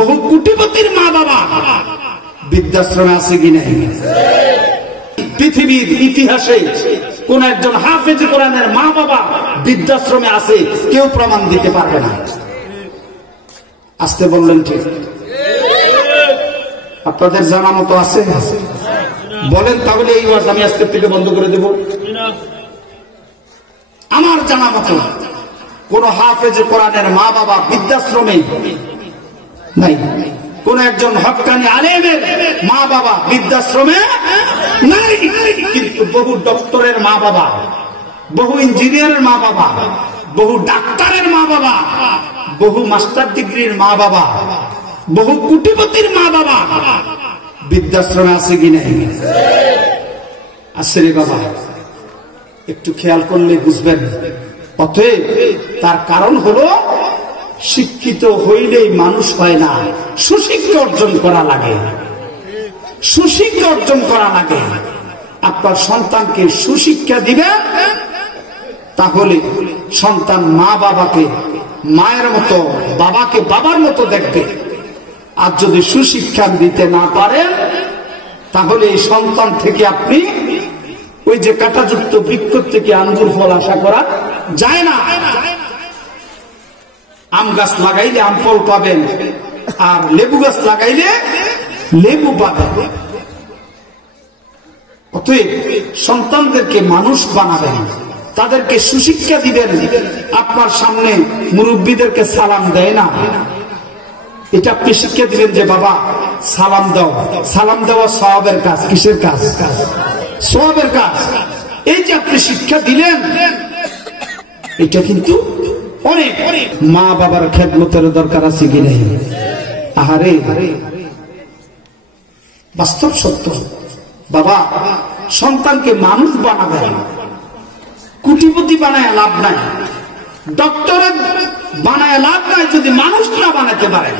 বহু কোটিপতির মা বাবা বৃদ্ধাশ্রমে আছে কি নাই? পৃথিবীর ইতিহাসে কোন একজন হাফেজ কোরআনের মা বাবা বৃদ্ধাশ্রমে আছে কেউ প্রমাণ দিতে পারবে না। আসতে বললেন ঠিক? আপনাদের জানা মতো আছে? বলেন তাহলে এই ওয়াজ আমি আজকের থেকে বন্ধ করে দেব। আমার জানা মতো কোন হাফেজ কোরআনের মা বাবা বৃদ্ধাশ্রমে নাই, কোন একজন হক্কানি আলেমের মা বাবা বৃদ্ধাশ্রমে নাই। কিন্তু বহু ডক্টরের মা বাবা, বহু ইঞ্জিনিয়ারের মা বাবা, বহু ডাক্তারের মা বাবা, বহু মাস্টার ডিগ্রির মা বাবা, বহু কোটিপতির মা বাবা বৃদ্ধাশ্রমে আছে কি নাই? আছে রে বাবা, একটু খেয়াল করলে বুঝবেন। অতএব তার কারণ হলো শিক্ষিত হইলেই মানুষ হয় না, সুশিক্ষা অর্জন করা লাগে। সুশিক্ষা অর্জন করা লাগে। আপনার সন্তানকে সুশিক্ষা দিবেন, তাহলে সন্তান মা বাবাকে মায়ের মতো, বাবাকে বাবার মতো দেখবে। আর যদি সুশিক্ষা দিতে না পারেন, তাহলে এই সন্তান থেকে আপনি ওই যে কাঁটাযুক্ত বৃক্ষ থেকে আঙ্গুর ফল আশা করা যায় না। আম গাছ লাগাইলে আম ফল পাবেন, আর লেবু গাছ লাগাইলে লেবু পাবেন। অতএব সন্তানদেরকে মানুষ বানাবেন, তাদেরকে সুশিক্ষা দিবেন। আপনার সামনে মুরব্বীদেরকে সালাম দেয় না, এটা আপনি শিক্ষা দিবেন যে বাবা সালাম দাও। সালাম দেওয়া সওয়াবের কাজ। কিসের কাজ? সওয়াবের কাজ। এই যে আপনি শিক্ষা দিলেন, এটা কিন্তু অনেক। মা বাবার খেদমতের দরকার আছে কি নেই? আহারে, বাস্তব সত্য। বাবা সন্তানকে মানুষ বানাবেন, কোটিপতি বানায় লাভ নাই, ডক্টরেট বানায় লাভ নাই যদি মানুষ না বানাতে পারে।